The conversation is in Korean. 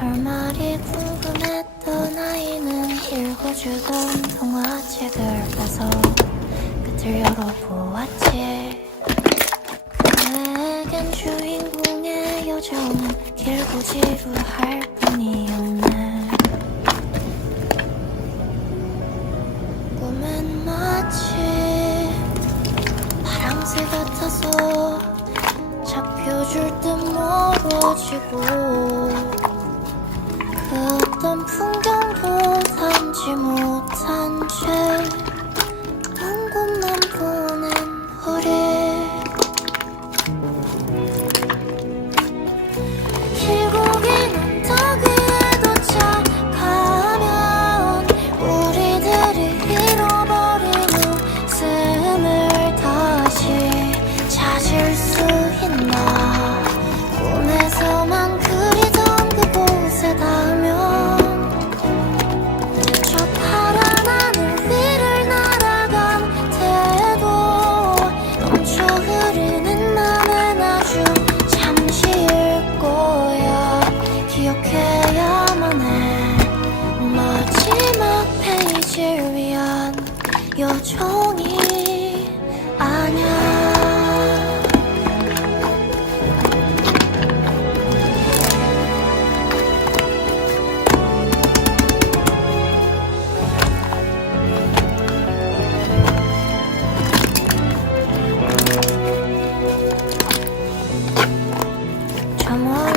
결말이 궁금했던 아이는 읽어주던 동화책을 펴서 끝을 열어보았지. 그에겐 주인공의 여정은 길고 지루할 뿐이었네. 꿈은 마치 파랑새 같아서 잡혀줄 듯 멀어지고 晚风中不曾寂寞残缺。 아 무.